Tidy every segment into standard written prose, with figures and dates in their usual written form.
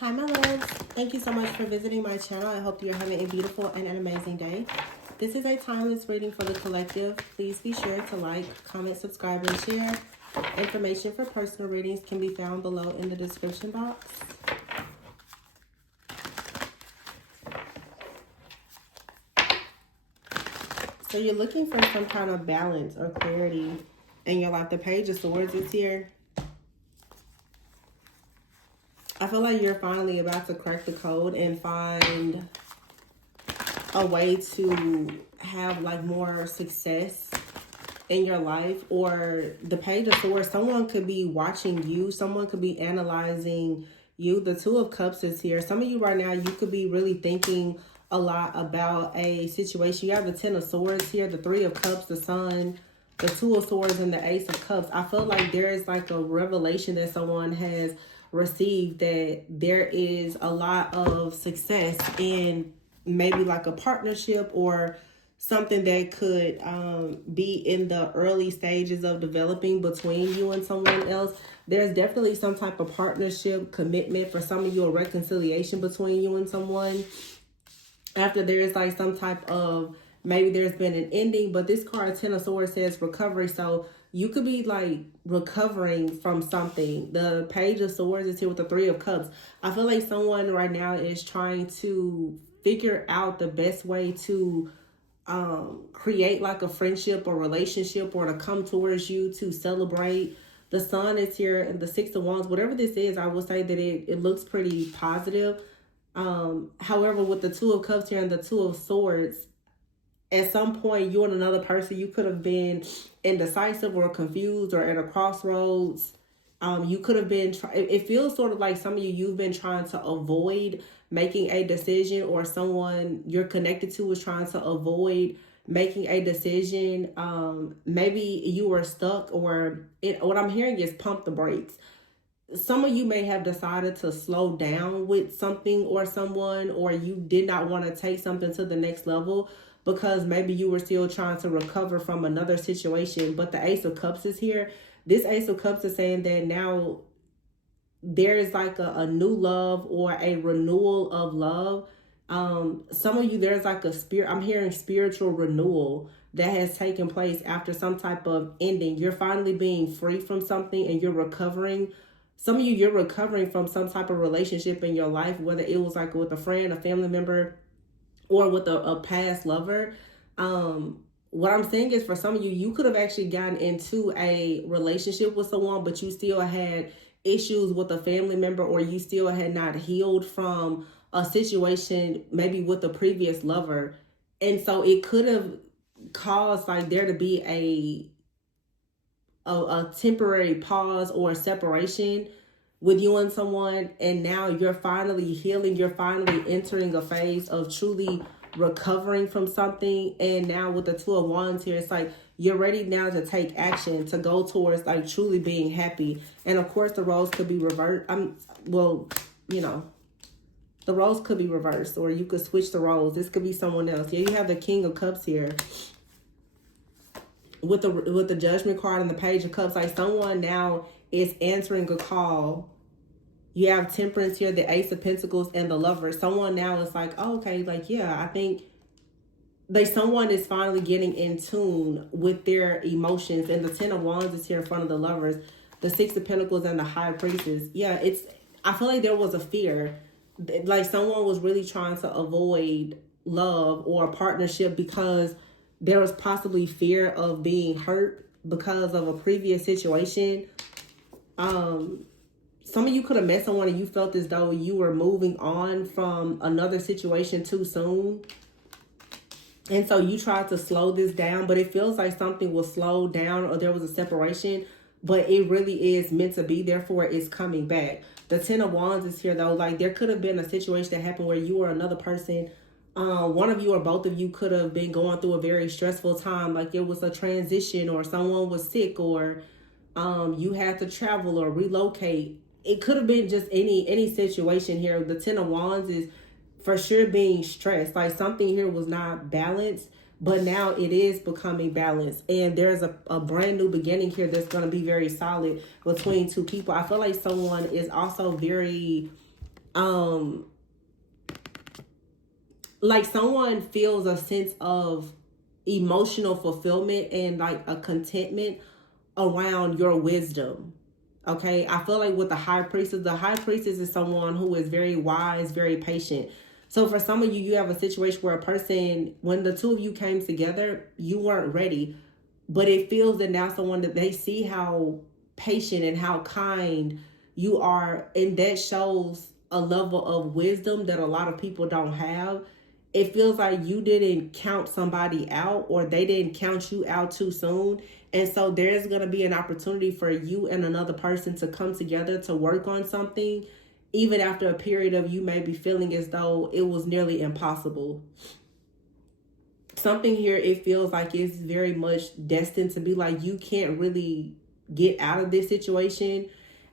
Hi my loves, thank you so much for visiting my channel. I hope you're having a beautiful and an amazing day. This is a timeless reading for the collective. Please be sure to like, comment, subscribe, and share. Information for personal readings can be found below in the description box. So you're looking for some kind of balance or clarity in your life. The Page of Swords is here. I feel like you're finally about to crack the code and find a way to have like more success in your life. Or the Page of Swords, someone could be watching you. Someone could be analyzing you. The Two of Cups is here. Some of you right now, you could be really thinking a lot about a situation. You have the Ten of Swords here, the Three of Cups, the Sun, the Two of Swords, and the Ace of Cups. I feel like there is like a revelation that someone has received that there is a lot of success in maybe like a partnership or something that could be in the early stages of developing between you and someone else. There's definitely some type of partnership, commitment, for some of you, a reconciliation between you and someone. After there's like some type of, maybe there's been an ending, but this card, Ten of Swords, says recovery. So you could be like recovering from something. The Page of Swords is here with the Three of Cups. I feel like someone right now is trying to figure out the best way to create like a friendship or relationship, or to come towards you to celebrate. The Sun is here and the Six of Wands. Whatever this is, I will say that it looks pretty positive. However, with the Two of Cups here and the Two of Swords, at some point, you and another person, you could have been indecisive or confused or at a crossroads. You could have been, it feels sort of like some of you, you've been trying to avoid making a decision, or someone you're connected to is trying to avoid making a decision. Maybe you were stuck, or what I'm hearing is pump the brakes. Some of you may have decided to slow down with something or someone, or you did not want to take something to the next level because maybe you were still trying to recover from another situation. But the Ace of Cups is here. This Ace of Cups is saying that now there is like a new love or a renewal of love. Some of you, there's like a spirit, I'm hearing spiritual renewal that has taken place after some type of ending. You're finally being free from something and you're recovering. Some of you, you're recovering from some type of relationship in your life, whether it was like with a friend, a family member, or with a past lover. What I'm saying is, for some of you, you could have actually gotten into a relationship with someone, but you still had issues with a family member, or you still had not healed from a situation maybe with a previous lover. And so it could have caused like there to be a temporary pause or separation with you and someone, and now you're finally healing. You're finally entering a phase of truly recovering from something. And now with the Two of Wands here, it's like you're ready now to take action, to go towards like truly being happy. And of course the roles could be reversed. Well, you know, the roles could be reversed, or you could switch the roles. This could be someone else. Yeah, you have the King of Cups here with the Judgment card and the Page of Cups. Like someone now is answering a call. You have Temperance here, the Ace of Pentacles, and the Lover. Someone now is like, oh, okay, like, yeah, I think someone is finally getting in tune with their emotions. And the Ten of Wands is here in front of the Lovers, the Six of Pentacles, and the High Priestess. Yeah, I feel like there was a fear. Like someone was really trying to avoid love or a partnership because there was possibly fear of being hurt because of a previous situation. Some of you could have met someone and you felt as though you were moving on from another situation too soon. And so you tried to slow this down, but it feels like something was slowed down, or there was a separation, but it really is meant to be. Therefore, it's coming back. The Ten of Wands is here though. Like there could have been a situation that happened where you or another person, one of you or both of you could have been going through a very stressful time. Like it was a transition, or someone was sick, or you had to travel or relocate. It could have been just any situation here. The Ten of Wands is for sure being stressed. Like something here was not balanced, but now it is becoming balanced. And there's a brand new beginning here that's going to be very solid between two people. I feel like someone is also very Like someone feels a sense of emotional fulfillment and like a contentment around your wisdom. Okay, I feel like with the high priestess is someone who is very wise, very patient. So for some of you, you have a situation where a person, when the two of you came together, you weren't ready, but it feels that now someone that they see how patient and how kind you are, and that shows a level of wisdom that a lot of people don't have. It feels like you didn't count somebody out, or they didn't count you out too soon. And so there's going to be an opportunity for you and another person to come together to work on something, even after a period of you maybe feeling as though it was nearly impossible. Something here, it feels like it's very much destined to be like you can't really get out of this situation.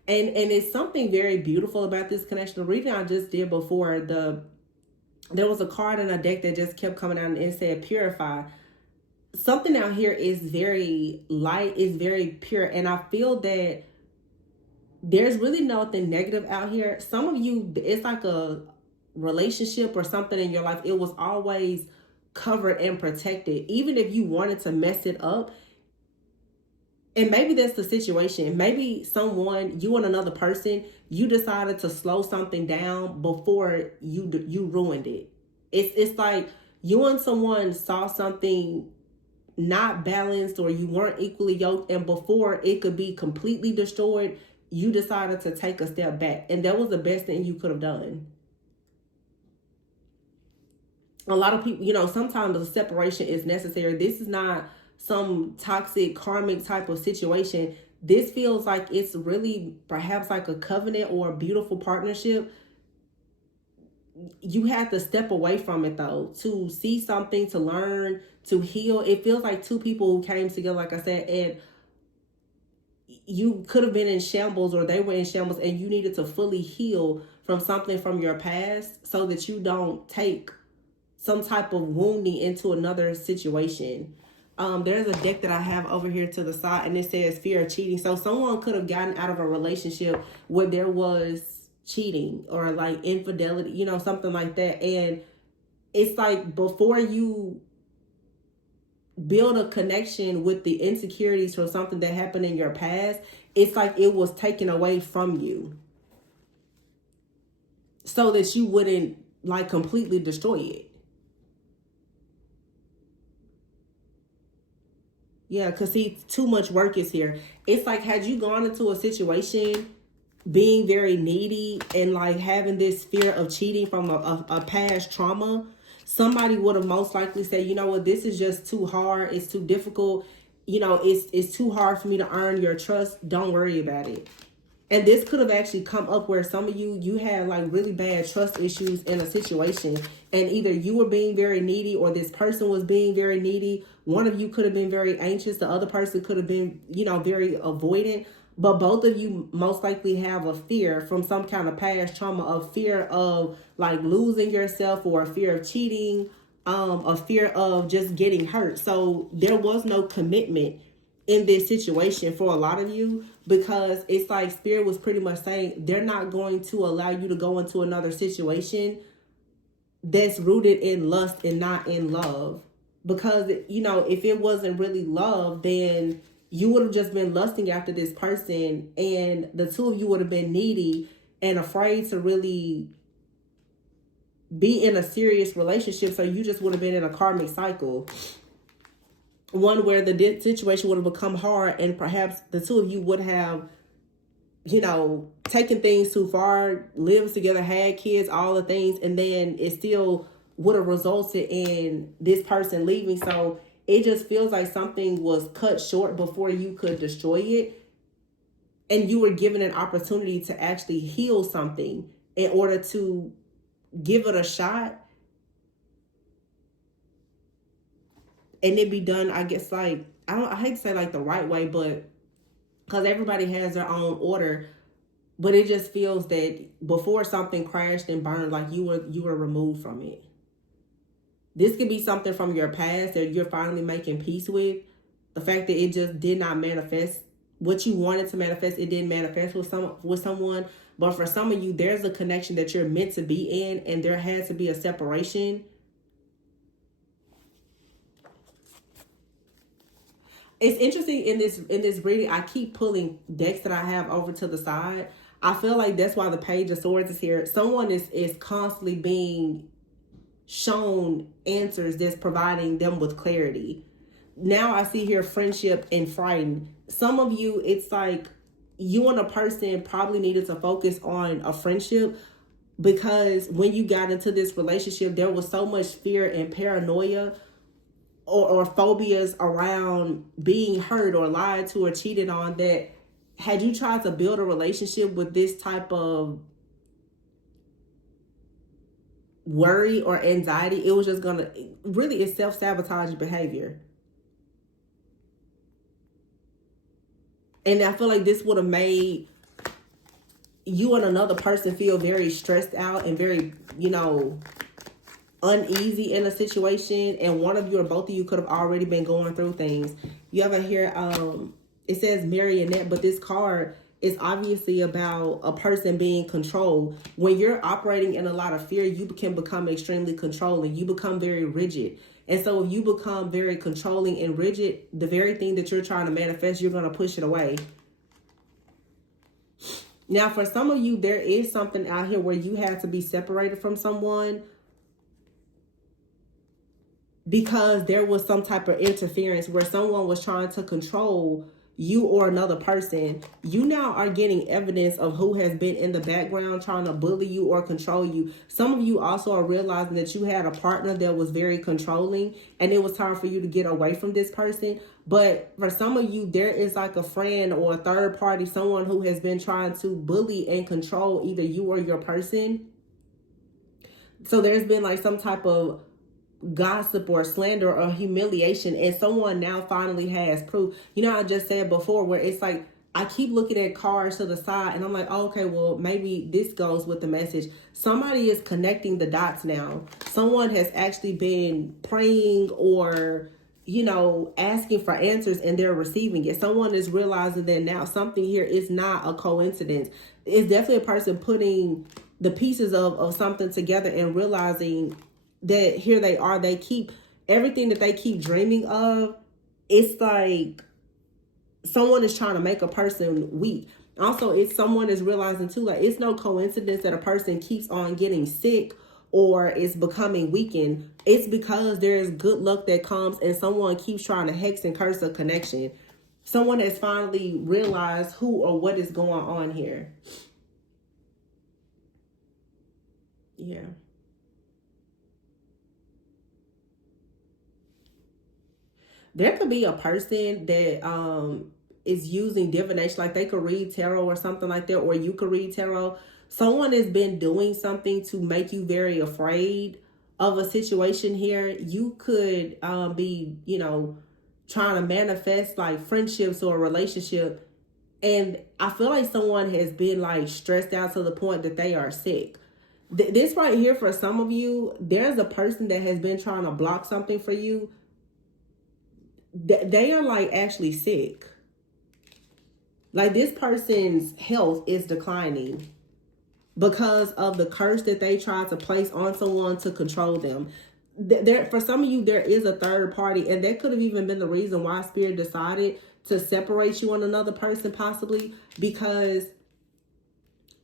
And it's something very beautiful about this connection. The reading I just did before, there was a card in a deck that just kept coming out and it said purify. Something out here is very light, is very pure, and I feel that there's really nothing negative out here. Some of you, it's like a relationship or something in your life, it was always covered and protected, even if you wanted to mess it up. And maybe that's the situation. Maybe someone, you and another person, you decided to slow something down before you ruined it. It's like you and someone saw something not balanced, or you weren't equally yoked, and before it could be completely destroyed, you decided to take a step back, and that was the best thing you could have done. A lot of people, sometimes the separation is necessary. This is not some toxic karmic type of situation. This feels like it's really perhaps like a covenant or a beautiful partnership. You have to step away from it though, to see something, to learn, to heal. It feels like two people who came together, like I said, and you could have been in shambles, or they were in shambles, and you needed to fully heal from something from your past so that you don't take some type of wounding into another situation. There's a deck that I have over here to the side, and it says fear of cheating. So someone could have gotten out of a relationship where there was cheating or like infidelity, something like that. And it's like before you build a connection with the insecurities from something that happened in your past, it's like it was taken away from you so that you wouldn't like completely destroy it. Yeah, because see, too much work is here. It's like, had you gone into a situation being very needy and like having this fear of cheating from a past trauma, somebody would have most likely said, you know what, this is just too hard. It's too difficult. It's too hard for me to earn your trust. Don't worry about it. And this could have actually come up where some of you had like really bad trust issues in a situation, and either you were being very needy or this person was being very needy. One of you could have been very anxious. The other person could have been, very avoidant. But both of you most likely have a fear from some kind of past trauma, of fear of like losing yourself, or a fear of cheating, a fear of just getting hurt. So there was no commitment in this situation for a lot of you, because it's like Spirit was pretty much saying they're not going to allow you to go into another situation that's rooted in lust and not in love. Because, if it wasn't really love, then you would have just been lusting after this person, and the two of you would have been needy and afraid to really be in a serious relationship. So you just would have been in a karmic cycle, one where the situation would have become hard, and perhaps the two of you would have, taken things too far, lived together, had kids, all the things, and then it still would have resulted in this person leaving. So it just feels like something was cut short before you could destroy it, and you were given an opportunity to actually heal something in order to give it a shot, and it be done, I guess, like, I hate to say like the right way, but because everybody has their own order, but it just feels that before something crashed and burned, like you were removed from it. This could be something from your past that you're finally making peace with. The fact that it just did not manifest what you wanted to manifest, it didn't manifest with someone. But for some of you, there's a connection that you're meant to be in, and there has to be a separation. It's interesting in this reading, I keep pulling decks that I have over to the side. I feel like that's why the Page of Swords is here. Someone is constantly being shown answers that's providing them with clarity. Now I see here friendship and frightened. Some of you, it's like you and a person probably needed to focus on a friendship, because when you got into this relationship, there was so much fear and paranoia or phobias around being hurt or lied to or cheated on, that had you tried to build a relationship with this type of worry or anxiety, it was just gonna, really, it's self-sabotage behavior. And I feel like this would have made you and another person feel very stressed out and very, uneasy in a situation. And one of you or both of you could have already been going through things. You have here, it says marionette, but this card is obviously about a person being controlled. When you're operating in a lot of fear, you can become extremely controlling. You become very rigid. And so if you become very controlling and rigid, the very thing that you're trying to manifest, you're going to push it away. Now, for some of you, there is something out here where you have to be separated from someone because there was some type of interference where someone was trying to control you or another person. You now are getting evidence of who has been in the background trying to bully you or control you. Some of you also are realizing that you had a partner that was very controlling, and it was time for you to get away from this person. But for some of you, there is like a friend or a third party, someone who has been trying to bully and control either you or your person. So there's been like some type of gossip or slander or humiliation, and someone now finally has proof. I just said before where it's like I keep looking at cards to the side and I'm like, oh, okay, well, maybe this goes with the message. Somebody is connecting the dots now. Someone has actually been praying or asking for answers, and they're receiving it. Someone is realizing that now something here is not a coincidence. It's definitely a person putting the pieces of something together and realizing that here they are. They keep everything that they keep dreaming of. It's like someone is trying to make a person weak. Also, it's someone is realizing too, like it's no coincidence that a person keeps on getting sick or is becoming weakened. It's because there's good luck that comes, and someone keeps trying to hex and curse a connection. Someone has finally realized who or what is going on here. Yeah. There could be a person that is using divination, like they could read tarot or something like that, or you could read tarot. Someone has been doing something to make you very afraid of a situation here. You could be, trying to manifest like friendships or a relationship. And I feel like someone has been like stressed out to the point that they are sick. This right here, for some of you, there's a person that has been trying to block something for you. They are like actually sick. Like this person's health is declining because of the curse that they tried to place on someone to control them. There, for some of you, there is a third party, and that could have even been the reason why Spirit decided to separate you and another person, possibly because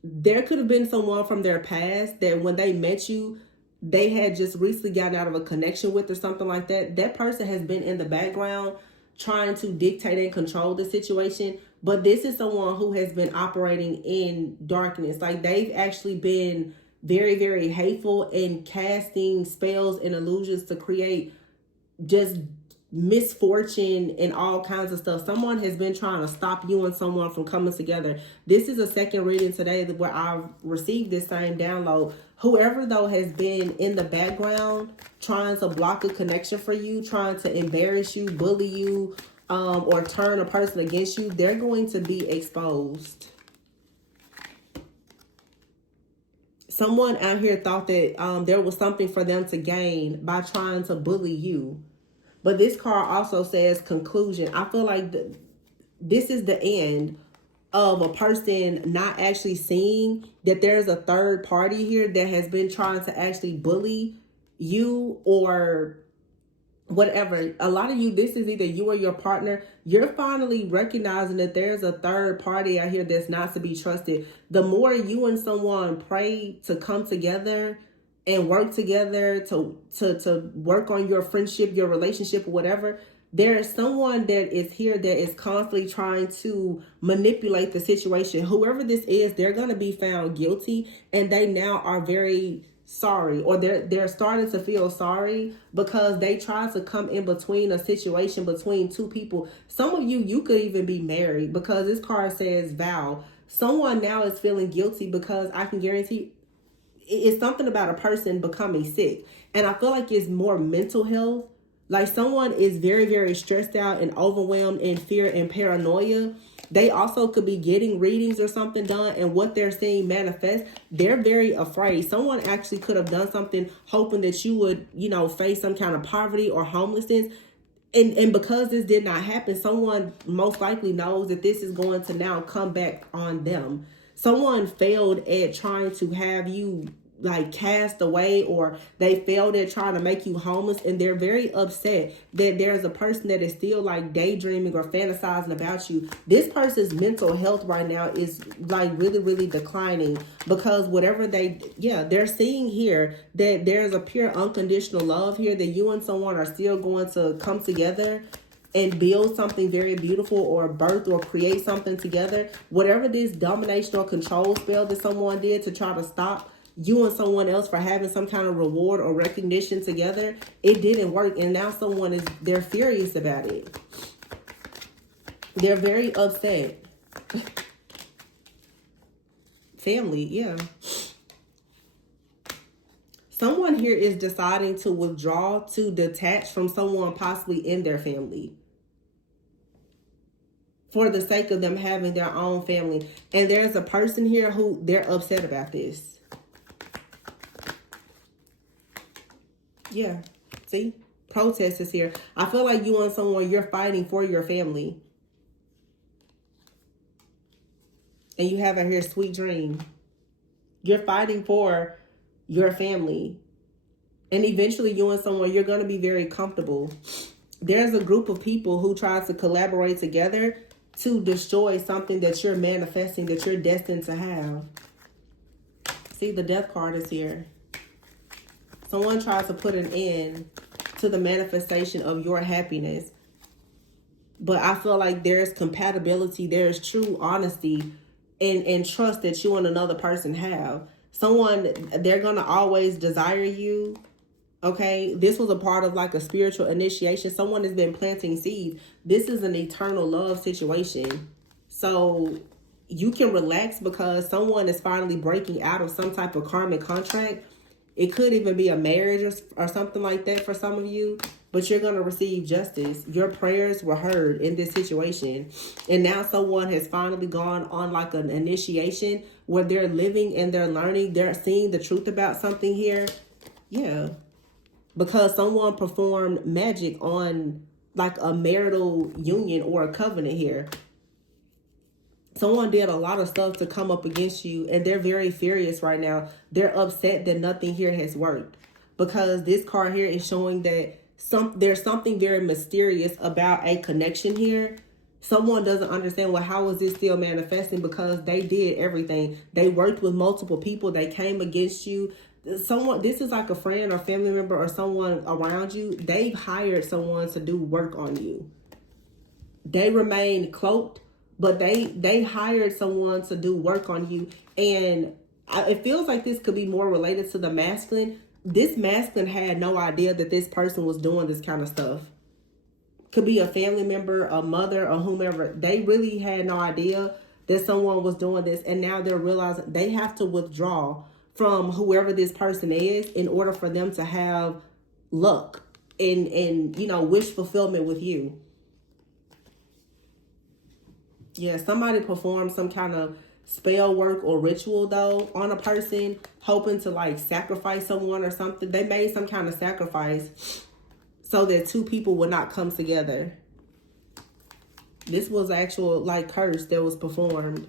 there could have been someone from their past that when they met you, they had just recently gotten out of a connection with or something like that. That person has been in the background trying to dictate and control the situation. But this is someone who has been operating in darkness. Like they've actually been very, very hateful and casting spells and illusions to create just misfortune and all kinds of stuff. Someone has been trying to stop you and someone from coming together. This is a second reading today where I've received this same download. Whoever though has been in the background trying to block a connection for you, trying to embarrass you, bully you, or turn a person against you, they're going to be exposed. Someone out here thought that there was something for them to gain by trying to bully you. But this card also says conclusion. I feel like this is the end of a person not actually seeing that there's a third party here that has been trying to actually bully you or whatever. A lot of you, this is either you or your partner. You're finally recognizing that there's a third party out here that's not to be trusted. The more you and someone pray to come together and work together to work on your friendship, your relationship, or whatever, there is someone that is here that is constantly trying to manipulate the situation. Whoever this is, they're going to be found guilty, and they now are very sorry, or they're starting to feel sorry because they tried to come in between a situation between two people. Some of you could even be married, because this card says vow. Someone now is feeling guilty because I can guarantee it's something about a person becoming sick, and I feel like it's more mental health. Like someone is very, very stressed out and overwhelmed in fear and paranoia. They also could be getting readings or something done, and what they're seeing manifest, they're very afraid. Someone actually could have done something hoping that you would, face some kind of poverty or homelessness. And because this did not happen, someone most likely knows that this is going to now come back on them. Someone failed at trying to have you like cast away, or they failed at trying to make you homeless, and they're very upset that there's a person that is still like daydreaming or fantasizing about you. This person's mental health right now is like really, really declining, because whatever they're seeing here that there's a pure unconditional love here, that you and someone are still going to come together and build something very beautiful, or birth or create something together. Whatever this domination or control spell that someone did to try to stop you and someone else for having some kind of reward or recognition together, it didn't work, and now they're furious about it. They're very upset. Family, yeah. Someone here is deciding to withdraw, to detach from someone possibly in their family, for the sake of them having their own family. And there's a person here who they're upset about this. Yeah, see? Protest is here. I feel like you and someone, you're fighting for your family. And you have here sweet dream. You're fighting for your family. And eventually you and someone, you're going to be very comfortable. There's a group of people who try to collaborate together to destroy something that you're manifesting, that you're destined to have. See, the death card is here. Someone tries to put an end to the manifestation of your happiness. But I feel like there's compatibility, there's true honesty and trust that you and another person have. Someone, they're going to always desire you. Okay, this was a part of like a spiritual initiation. Someone has been planting seeds. This is an eternal love situation. So you can relax, because someone is finally breaking out of some type of karmic contract. It could even be a marriage or something like that for some of you, but you're going to receive justice. Your prayers were heard in this situation. And now someone has finally gone on like an initiation where they're living and they're learning. They're seeing the truth about something here. Yeah. Because someone performed magic on like a marital union or a covenant here. Someone did a lot of stuff to come up against you, and they're very furious right now. They're upset that nothing here has worked, because this card here is showing that there's something very mysterious about a connection here. Someone doesn't understand, well, how is this still manifesting? Because they did everything. They worked with multiple people. They came against you. This is like a friend or family member or someone around you. They've hired someone to do work on you. They remain cloaked, but they hired someone to do work on you. And it feels like this could be more related to the masculine. This masculine had no idea that this person was doing this kind of stuff. Could be a family member, a mother, or whomever. They really had no idea that someone was doing this. And now they're realizing they have to withdraw from whoever this person is in order for them to have luck and wish fulfillment with you. Yeah, somebody performed some kind of spell work or ritual though on a person, hoping to like sacrifice someone or something. They made some kind of sacrifice so that two people would not come together. This was actual like curse that was performed.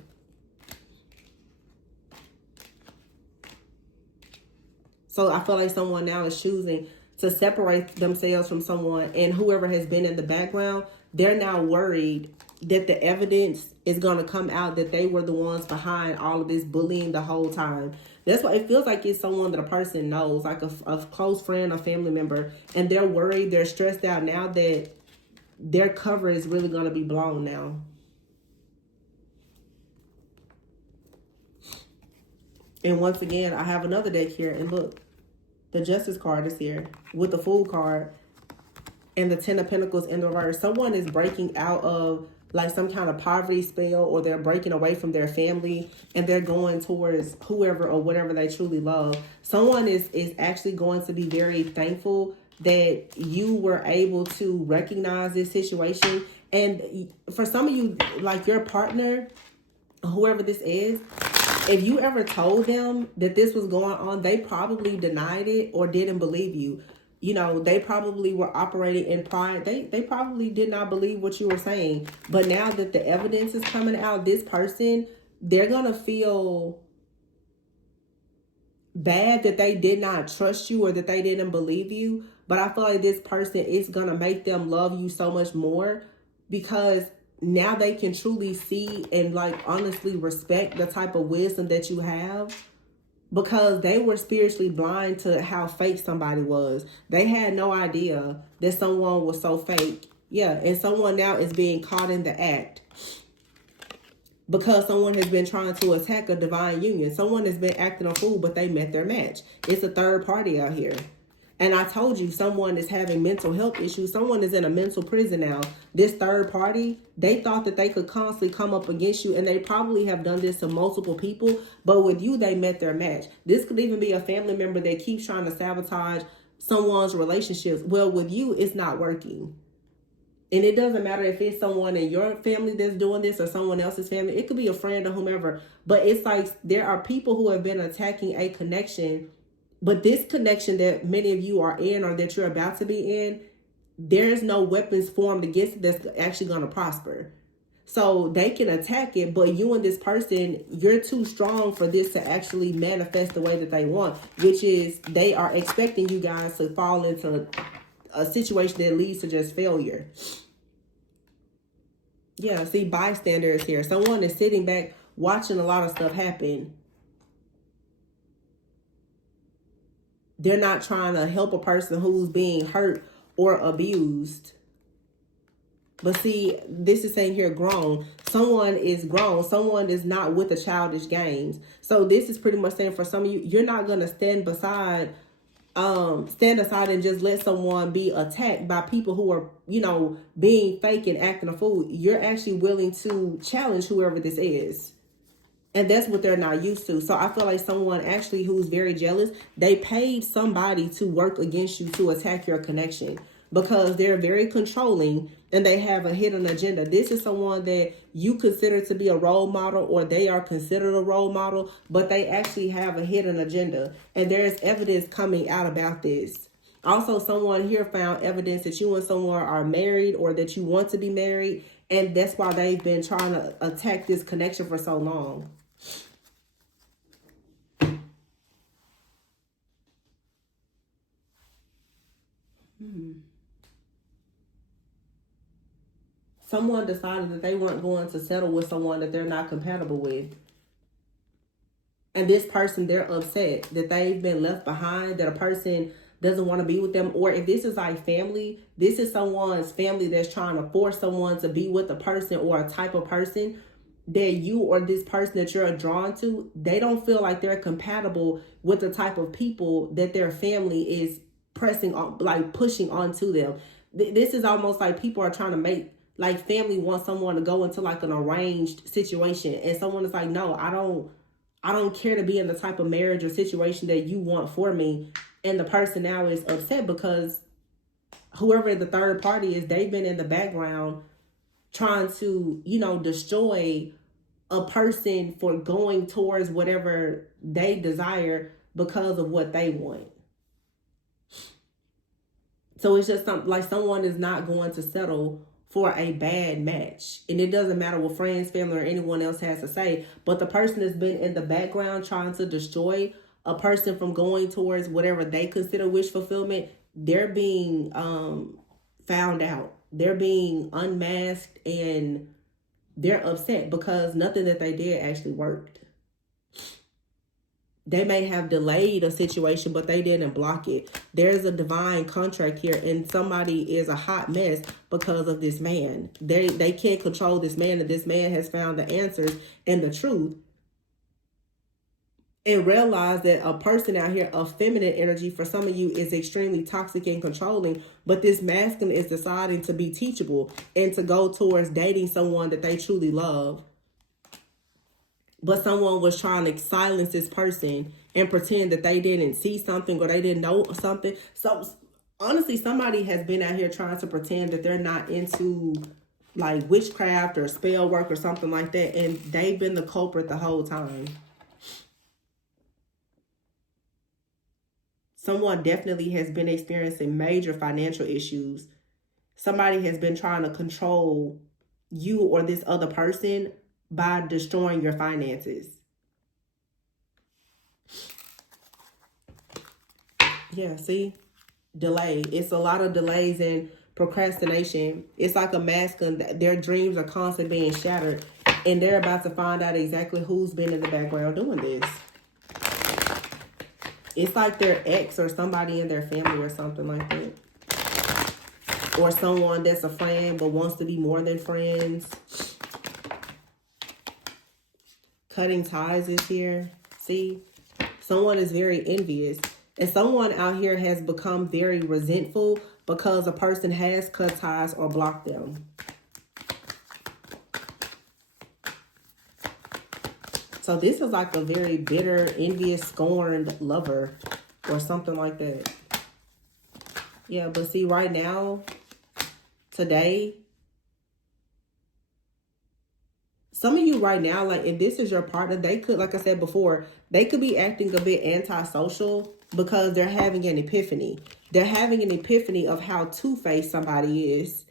So I feel like someone now is choosing to separate themselves from someone, and whoever has been in the background, they're now worried that the evidence is going to come out that they were the ones behind all of this bullying the whole time. That's why it feels like it's someone that a person knows, like a close friend, a family member, and they're worried, they're stressed out now that their cover is really going to be blown now. And once again, I have another deck here, and look, the Justice card is here with the Fool card and the Ten of Pentacles in the reverse. Someone is breaking out of like some kind of poverty spell, or they're breaking away from their family and they're going towards whoever or whatever they truly love. Someone is actually going to be very thankful that you were able to recognize this situation. And for some of you, like your partner, whoever this is, if you ever told them that this was going on, they probably denied it or didn't believe you. You know, they probably were operating in pride. They probably did not believe what you were saying. But now that the evidence is coming out, this person, they're going to feel bad that they did not trust you or that they didn't believe you. But I feel like this person is going to make them love you so much more, because now they can truly see and like honestly respect the type of wisdom that you have, because they were spiritually blind to how fake somebody was. They had no idea that someone was so fake. Yeah, and someone now is being caught in the act because someone has been trying to attack a divine union. Someone has been acting a fool, but they met their match. It's a third party out here. And I told you, someone is having mental health issues. Someone is in a mental prison now. This third party, they thought that they could constantly come up against you, and they probably have done this to multiple people. But with you, they met their match. This could even be a family member that keeps trying to sabotage someone's relationships. Well, with you, it's not working. And it doesn't matter if it's someone in your family that's doing this or someone else's family. It could be a friend or whomever. But it's like there are people who have been attacking a connection. But this connection that many of you are in or that you're about to be in, there's no weapons formed against it that's actually going to prosper. So they can attack it, but you and this person, you're too strong for this to actually manifest the way that they want, which is they are expecting you guys to fall into a situation that leads to just failure. Yeah, see, bystanders here. Someone is sitting back watching a lot of stuff happen. They're not trying to help a person who's being hurt or abused. But see, this is saying here grown. Someone is grown. Someone is not with the childish games. So this is pretty much saying for some of you, you're not going to stand aside and just let someone be attacked by people who are, you know, being fake and acting a fool. You're actually willing to challenge whoever this is. And that's what they're not used to. So I feel like someone actually who's very jealous, they paid somebody to work against you to attack your connection, because they're very controlling and they have a hidden agenda. This is someone that you consider to be a role model, or they are considered a role model, but they actually have a hidden agenda. And there's evidence coming out about this. Also, someone here found evidence that you and someone are married or that you want to be married. And that's why they've been trying to attack this connection for so long. Someone decided that they weren't going to settle with someone that they're not compatible with. And this person, they're upset that they've been left behind, that a person doesn't want to be with them. Or if this is like family, this is someone's family that's trying to force someone to be with a person or a type of person that you or this person that you're drawn to, they don't feel like they're compatible with the type of people that their family is pressing on, like pushing onto them. This is almost like people are trying to make, like family wants someone to go into like an arranged situation, and someone is like, no, I don't care to be in the type of marriage or situation that you want for me. And the person now is upset because whoever the third party is, they've been in the background trying to, you know, destroy a person for going towards whatever they desire because of what they want. So it's just like someone is not going to settle for a bad match. And it doesn't matter what friends, family, or anyone else has to say, but the person that's been in the background trying to destroy a person from going towards whatever they consider wish fulfillment, they're being found out. They're being unmasked, and they're upset because nothing that they did actually worked. They may have delayed a situation, but they didn't block it. There's a divine contract here, and somebody is a hot mess because of this man. They can't control this man, and this man has found the answers and the truth. And realize that a person out here of feminine energy for some of you is extremely toxic and controlling, but this masculine is deciding to be teachable and to go towards dating someone that they truly love. But someone was trying to silence this person and pretend that they didn't see something or they didn't know something. So honestly, somebody has been out here trying to pretend that they're not into like witchcraft or spell work or something like that. And they've been the culprit the whole time. Someone definitely has been experiencing major financial issues. Somebody has been trying to control you or this other person by destroying your finances. Yeah, see? Delay. It's a lot of delays and procrastination. It's like a masculine. Their dreams are constantly being shattered, and they're about to find out exactly who's been in the background doing this. It's like their ex or somebody in their family or something like that. Or someone that's a friend but wants to be more than friends. Cutting ties is here. See? Someone is very envious. And someone out here has become very resentful because a person has cut ties or blocked them. So this is like a very bitter, envious, scorned lover or something like that. Yeah, but see, right now, today, some of you right now, like if this is your partner, they could, like I said before, they could be acting a bit antisocial because they're having an epiphany. They're having an epiphany of how two-faced somebody is.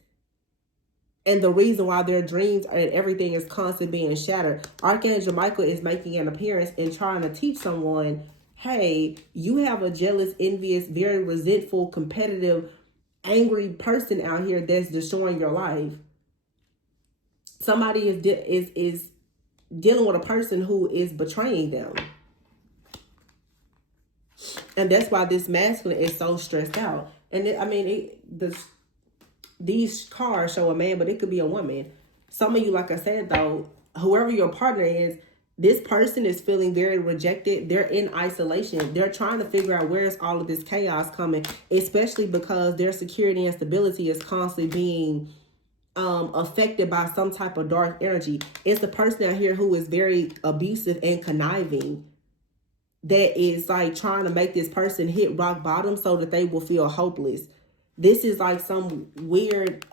And the reason why their dreams and everything is constantly being shattered. Archangel Michael is making an appearance and trying to teach someone, hey, you have a jealous, envious, very resentful, competitive, angry person out here that's destroying your life. Somebody is dealing with a person who is betraying them. And that's why this masculine is so stressed out. And these cards show a man, but it could be a woman. Some of you, like I said, though, whoever your partner is, this person is feeling very rejected. They're in isolation. They're trying to figure out where's all of this chaos coming, especially because their security and stability is constantly being affected by some type of dark energy. It's the person out here who is very abusive and conniving, that is like trying to make this person hit rock bottom so that they will feel hopeless. This is like some weird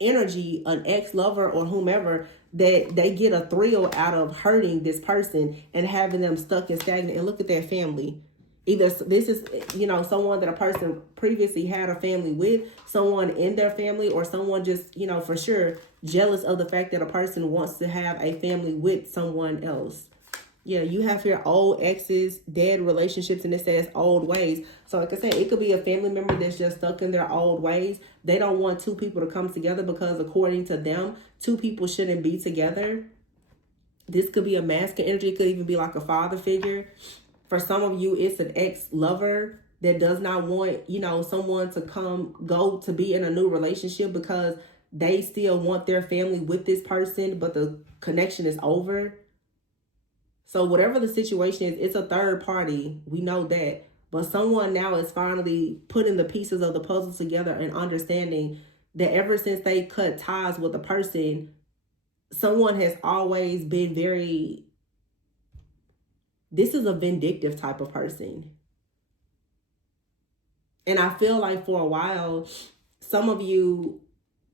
energy, an ex-lover or whomever, that they get a thrill out of hurting this person and having them stuck and stagnant. And look at their family. Either this is, someone that a person previously had a family with, someone in their family, or someone just, for sure jealous of the fact that a person wants to have a family with someone else. Yeah, you have here old exes, dead relationships, and it says old ways. So like I said, it could be a family member that's just stuck in their old ways. They don't want two people to come together because according to them, two people shouldn't be together. This could be a masculine energy. It could even be like a father figure. For some of you, it's an ex-lover that does not want, someone to go to be in a new relationship because they still want their family with this person, but the connection is over. So whatever the situation is, it's a third party. We know that. But someone now is finally putting the pieces of the puzzle together and understanding that ever since they cut ties with a person, someone has always been this is a vindictive type of person. And I feel like for a while, some of you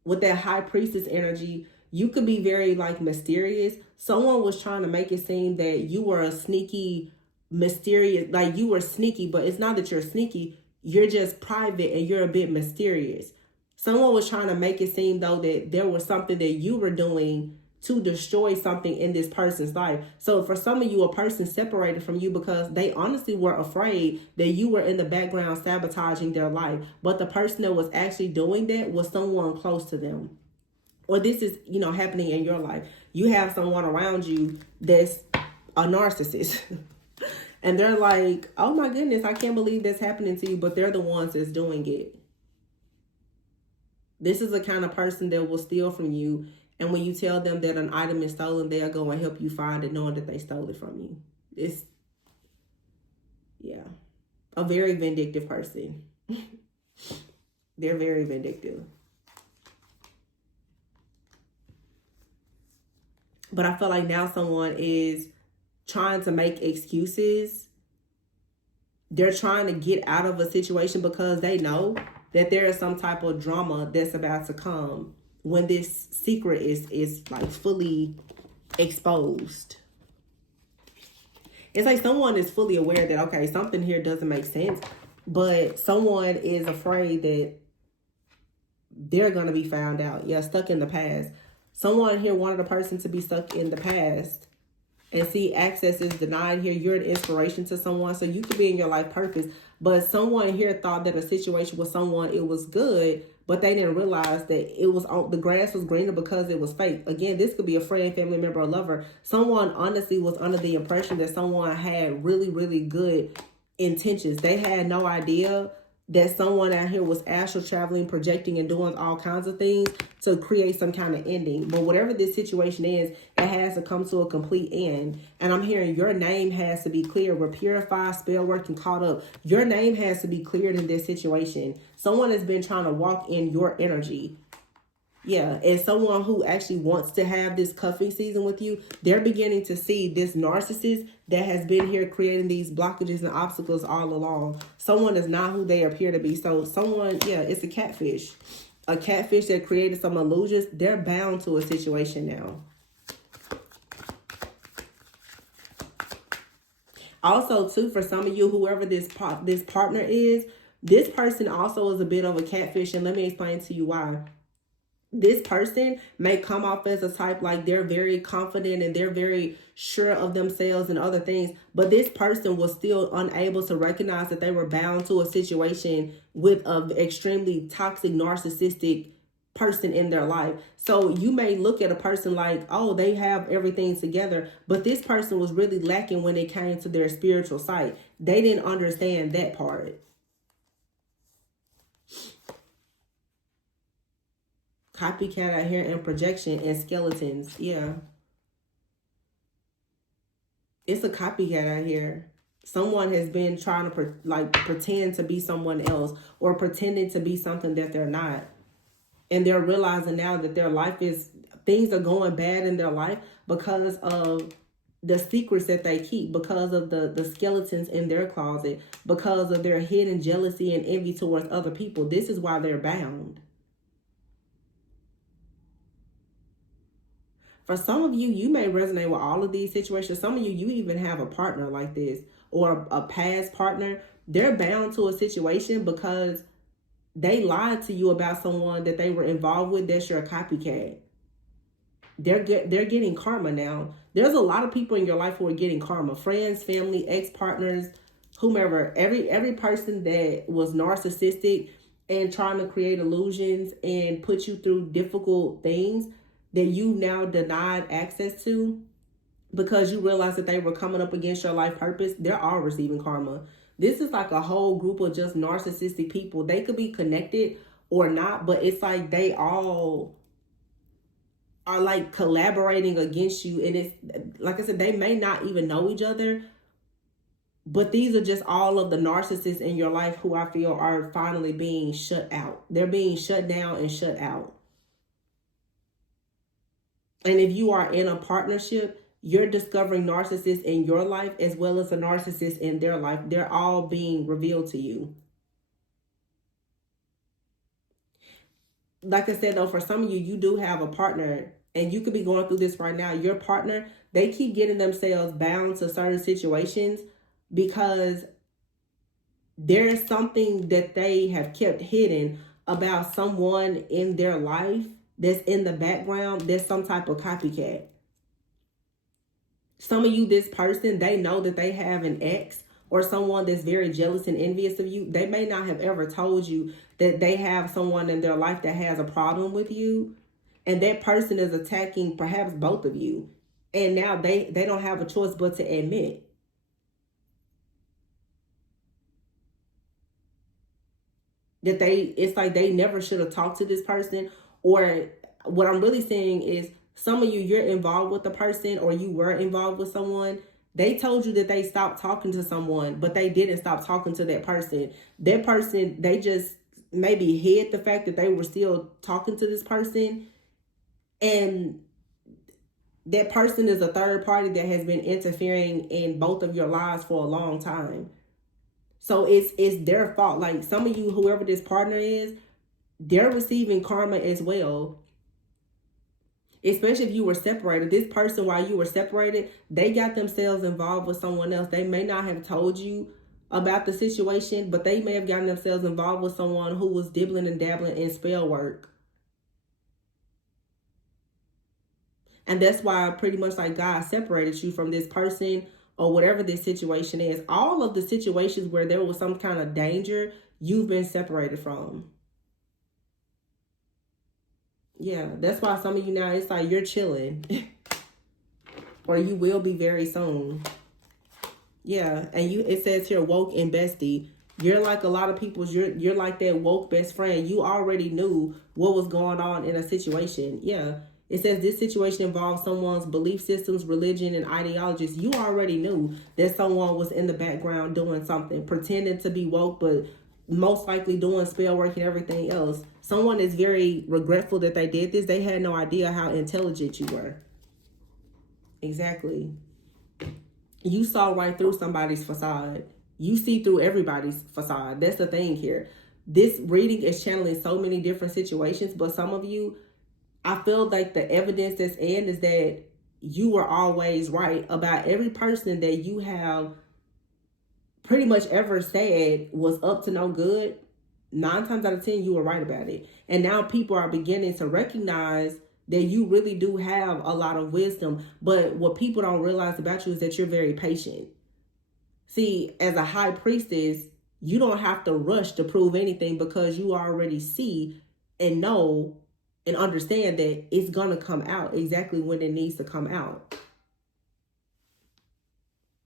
with that high priestess energy, you could be very mysterious. Someone was trying to make it seem that you were a sneaky, mysterious, like you were sneaky, but it's not that you're sneaky. You're just private and you're a bit mysterious. Someone was trying to make it seem, though, that there was something that you were doing to destroy something in this person's life. So for some of you, a person separated from you because they honestly were afraid that you were in the background sabotaging their life. But the person that was actually doing that was someone close to them. Or this is, happening in your life. You have someone around you that's a narcissist. And they're like, oh my goodness, I can't believe that's happening to you. But they're the ones that's doing it. This is the kind of person that will steal from you. And when you tell them that an item is stolen, they'll go and help you find it, knowing that they stole it from you. It's, yeah, a very vindictive person. They're very vindictive. But I feel like now someone is trying to make excuses. They're trying to get out of a situation because they know that there is some type of drama that's about to come when this secret is like fully exposed. It's like someone is fully aware that, okay, something here doesn't make sense, but someone is afraid that they're going to be found out. Yeah, stuck in the past. Someone here wanted a person to be stuck in the past. And see, access is denied here. You're an inspiration to someone. So you could be in your life purpose. But someone here thought that a situation with someone, it was good. But they didn't realize that it was the grass was greener because it was fake. Again, this could be a friend, family member, or lover. Someone honestly was under the impression that someone had really, really good intentions. They had no idea that someone out here was astral traveling, projecting, and doing all kinds of things to create some kind of ending. But whatever this situation is, it has to come to a complete end. And I'm hearing your name has to be clear. We're purified, spell work, and caught up. Your name has to be cleared in this situation. Someone has been trying to walk in your energy. Yeah, and someone who actually wants to have this cuffing season with you, they're beginning to see this narcissist that has been here creating these blockages and obstacles all along. Someone is not who they appear to be. So someone, yeah, it's a catfish. A catfish that created some illusions. They're bound to a situation now. Also, too, for some of you, whoever this partner is, this person also is a bit of a catfish. And let me explain to you why. This person may come off as a type like they're very confident and they're very sure of themselves and other things. But this person was still unable to recognize that they were bound to a situation with an extremely toxic, narcissistic person in their life. So you may look at a person like, oh, they have everything together. But this person was really lacking when it came to their spiritual side. They didn't understand that part. Copycat out here and projection and skeletons. Yeah. It's a copycat out here. Someone has been trying to pretend to be someone else or pretending to be something that they're not. And they're realizing now that their life things are going bad in their life because of the secrets that they keep, because of the skeletons in their closet, because of their hidden jealousy and envy towards other people. This is why they're bound. For some of you, you may resonate with all of these situations. Some of you, you even have a partner like this or a past partner. They're bound to a situation because they lied to you about someone that they were involved with. That's your copycat. They're getting karma now. There's a lot of people in your life who are getting karma. Friends, family, ex-partners, whomever. Every person that was narcissistic and trying to create illusions and put you through difficult things that you now denied access to because you realized that they were coming up against your life purpose, they're all receiving karma. This is like a whole group of just narcissistic people. They could be connected or not, but it's like they all are like collaborating against you. And it's like I said, they may not even know each other, but these are just all of the narcissists in your life who I feel are finally being shut out. They're being shut down and shut out. And if you are in a partnership, you're discovering narcissists in your life as well as a narcissist in their life. They're all being revealed to you. Like I said, though, for some of you, you do have a partner and you could be going through this right now. Your partner, they keep getting themselves bound to certain situations because there's something that they have kept hidden about someone in their life that's in the background, there's some type of copycat. Some of you, this person, they know that they have an ex or someone that's very jealous and envious of you. They may not have ever told you that they have someone in their life that has a problem with you. And that person is attacking perhaps both of you. And now they don't have a choice but to admit. That it's like they never should have talked to this person. Or what I'm really saying is, some of you, you're involved with the person, or you were involved with someone. They told you that they stopped talking to someone, but they didn't stop talking to that person. That person, they just maybe hid the fact that they were still talking to this person. And that person is a third party that has been interfering in both of your lives for a long time. So it's their fault. Like, some of you, whoever this partner is, they're receiving karma as well. Especially if you were separated. This person, while you were separated, they got themselves involved with someone else. They may not have told you about the situation, but they may have gotten themselves involved with someone who was dibbling and dabbling in spell work. And that's why pretty much like God separated you from this person or whatever this situation is. All of the situations where there was some kind of danger, you've been separated from. Yeah, that's why some of you now, it's like you're chilling. Or you will be very soon. Yeah, and it says here, woke and bestie. You're like a lot of people's, you're like that woke best friend. You already knew what was going on in a situation. Yeah, it says this situation involves someone's belief systems, religion, and ideologies. You already knew that someone was in the background doing something, pretending to be woke, but most likely doing spell work and everything else. Someone is very regretful that they did this. They had no idea how intelligent you were. Exactly. You saw right through somebody's facade. You see through everybody's facade. That's the thing here. This reading is channeling so many different situations, but some of you, I feel like the evidence that's in is that you were always right about every person that you have pretty much ever said was up to no good. 9 times out of 10, you were right about it. And now people are beginning to recognize that you really do have a lot of wisdom. But what people don't realize about you is that you're very patient. See, as a high priestess, you don't have to rush to prove anything, because you already see and know and understand that it's going to come out exactly when it needs to come out.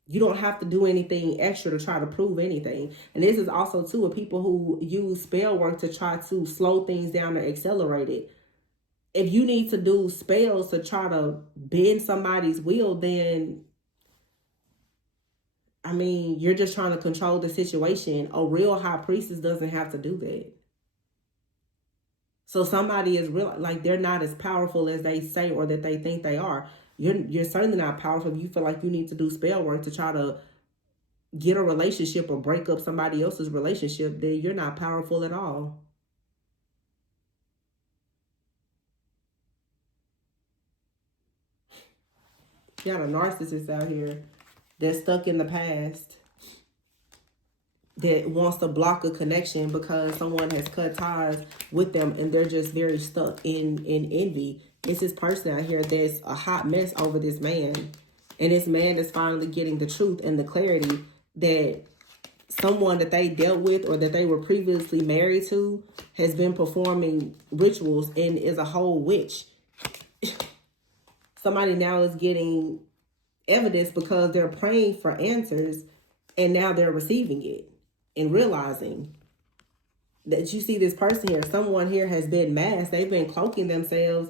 You don't have to do anything extra to try to prove anything. And this is also too with people who use spell work to try to slow things down or accelerate it. If you need to do spells to try to bend somebody's will, then, I mean, you're just trying to control the situation. A real high priestess doesn't have to do that. So somebody is real, like they're not as powerful as they say or that they think they are. You're certainly not powerful if you feel like you need to do spell work to try to get a relationship or break up somebody else's relationship. Then you're not powerful at all. You got a narcissist out here that's stuck in the past, that wants to block a connection because someone has cut ties with them and they're just very stuck in envy. It's this person out here that's a hot mess over this man. And this man is finally getting the truth and the clarity that someone that they dealt with or that they were previously married to has been performing rituals and is a whole witch. Somebody now is getting evidence because they're praying for answers and now they're receiving it and realizing that you see this person here. Someone here has been masked. They've been cloaking themselves.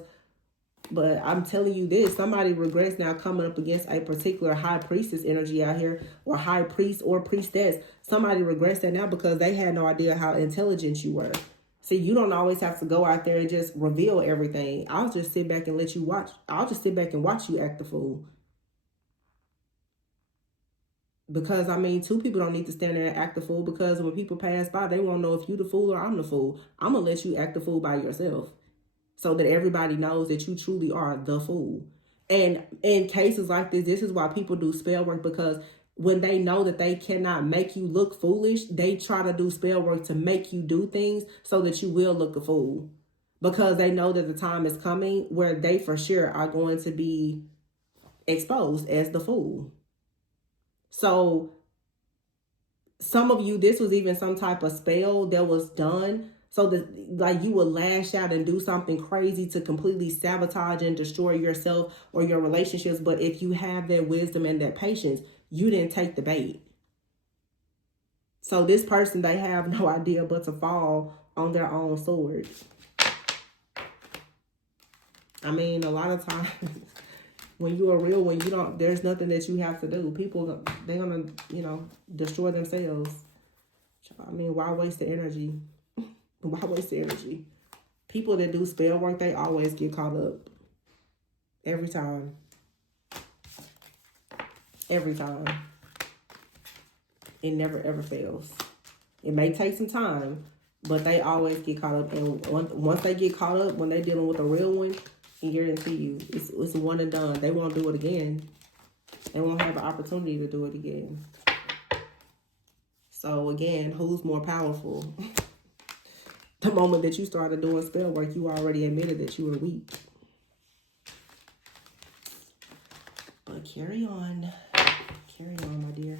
But I'm telling you this, somebody regrets now coming up against a particular high priestess energy out here, or high priest or priestess. Somebody regrets that now because they had no idea how intelligent you were. See, you don't always have to go out there and just reveal everything. I'll just sit back and let you watch. I'll just sit back and watch you act the fool. Because, I mean, two people don't need to stand there and act the fool, because when people pass by, they won't know if you the fool or I'm the fool. I'm going to let you act the fool by yourself so that everybody knows that you truly are the fool. And in cases like this is why people do spell work, because when they know that they cannot make you look foolish, they try to do spell work to make you do things so that you will look a fool. Because they know that the time is coming where they for sure are going to be exposed as the fool. So some of you, this was even some type of spell that was done so that like you would lash out and do something crazy to completely sabotage and destroy yourself or your relationships. But if you have that wisdom and that patience, you didn't take the bait. So this person, they have no idea but to fall on their own sword. I mean, a lot of times when you are real, when you don't, there's nothing that you have to do. People, they're going to, you know, destroy themselves. I mean, why waste the energy? Why waste the energy? People that do spell work, they always get caught up. Every time. Every time. It never, ever fails. It may take some time, but they always get caught up. And once they get caught up, when they're dealing with a real one, I guarantee you, it's one and done. They won't do it again. They won't have an opportunity to do it again. So again, who's more powerful? The moment that you started doing spell work, you already admitted that you were weak. But carry on. Carry on, my dear.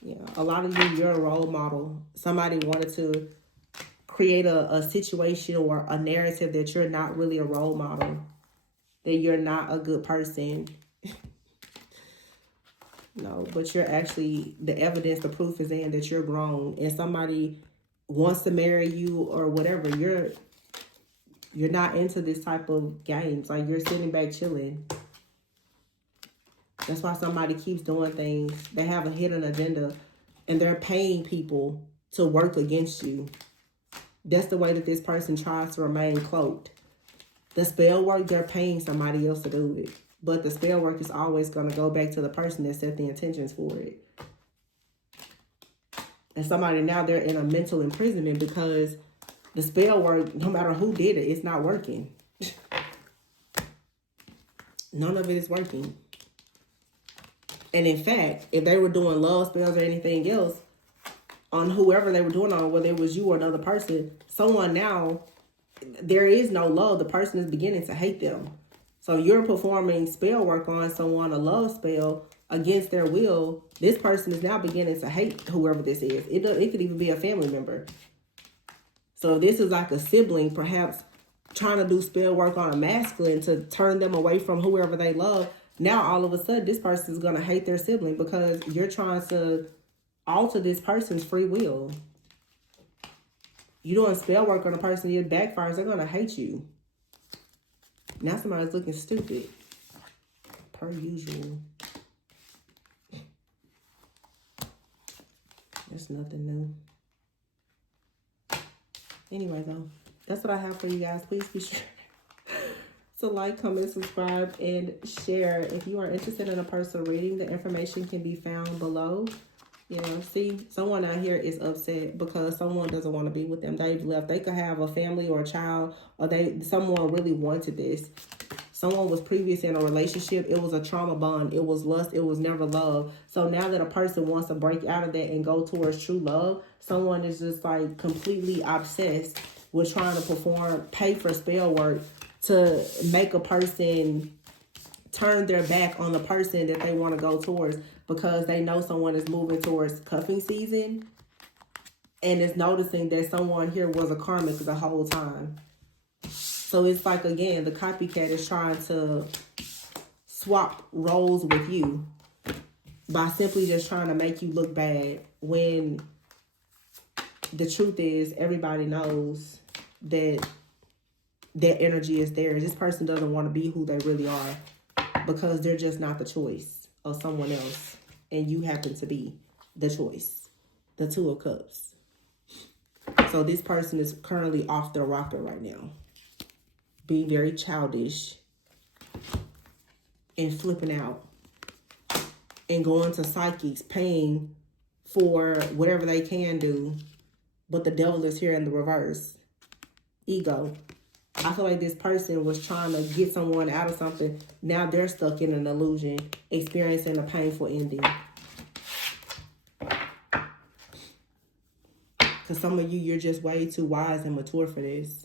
Yeah, a lot of you, you're a role model. Somebody wanted to create a situation or a narrative that you're not really a role model, that you're not a good person. No, but you're actually, the evidence, the proof is in that you're grown, and somebody wants to marry you or whatever. You're not into this type of games. Like, you're sitting back chilling. That's why somebody keeps doing things. They have a hidden agenda, and they're paying people to work against you. That's the way that this person tries to remain cloaked. The spell work, they're paying somebody else to do it. But the spell work is always going to go back to the person that set the intentions for it. And somebody now, they're in a mental imprisonment because the spell work, no matter who did it, it's not working. None of it is working. And in fact, if they were doing love spells or anything else on whoever they were doing on, whether it was you or another person, someone now, there is no love. The person is beginning to hate them. So you're performing spell work on someone, a love spell, against their will. This person is now beginning to hate whoever this is. It could even be a family member. So if this is like a sibling, perhaps trying to do spell work on a masculine to turn them away from whoever they love, now all of a sudden this person is going to hate their sibling because you're trying to alter this person's free will. You doing spell work on a person, it backfires, they're going to hate you. Now somebody's looking stupid. Per usual. There's nothing new. Anyway, though, that's what I have for you guys. Please be sure to like, comment, subscribe, and share. If you are interested in a personal reading, the information can be found below. You know, see, someone out here is upset because someone doesn't want to be with them. They've left. They could have a family or a child, or someone really wanted this. Someone was previous in a relationship. It was a trauma bond. It was lust. It was never love. So now that a person wants to break out of that and go towards true love, someone is just like completely obsessed with trying to pay for spell work to make a person turn their back on the person that they want to go towards, because they know someone is moving towards cuffing season and is noticing that someone here was a karmic the whole time. So it's like, again, the copycat is trying to swap roles with you by simply just trying to make you look bad, when the truth is everybody knows that that energy is theirs. This person doesn't want to be who they really are because they're just not the choice of someone else. And you happen to be the choice. The Two of Cups. So this person is currently off their rocker right now. Being very childish. And flipping out. And going to psychics. Paying for whatever they can do. But the devil is here in the reverse. Ego. I feel like this person was trying to get someone out of something. Now they're stuck in an illusion, experiencing a painful ending. Because some of you, you're just way too wise and mature for this.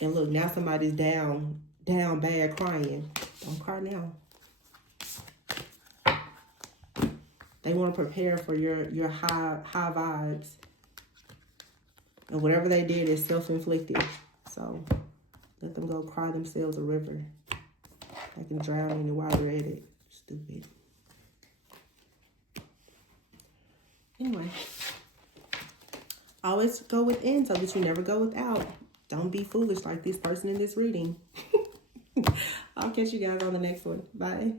And look, now somebody's down bad crying. Don't cry now. They want to prepare for your high vibes. And whatever they did is self-inflicted. So let them go cry themselves a river. They can drown in the water at it. Stupid. Anyway. Always go within so that you never go without. Don't be foolish like this person in this reading. I'll catch you guys on the next one. Bye.